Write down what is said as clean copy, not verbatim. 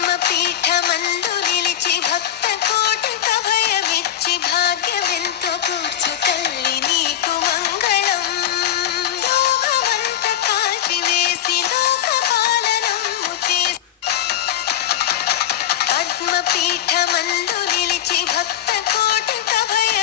పద్మపీఠమందు నిలిచి భక్త కోటికి అభయమిచ్చి భాగ్యమెంతో కూర్చు తల్లి నీకు మంగళం. లోకమంత కాల్చివేసి లోకపాలనము చేసి పద్మపీఠమందు నిలిచి భక్త కోటికి అభయ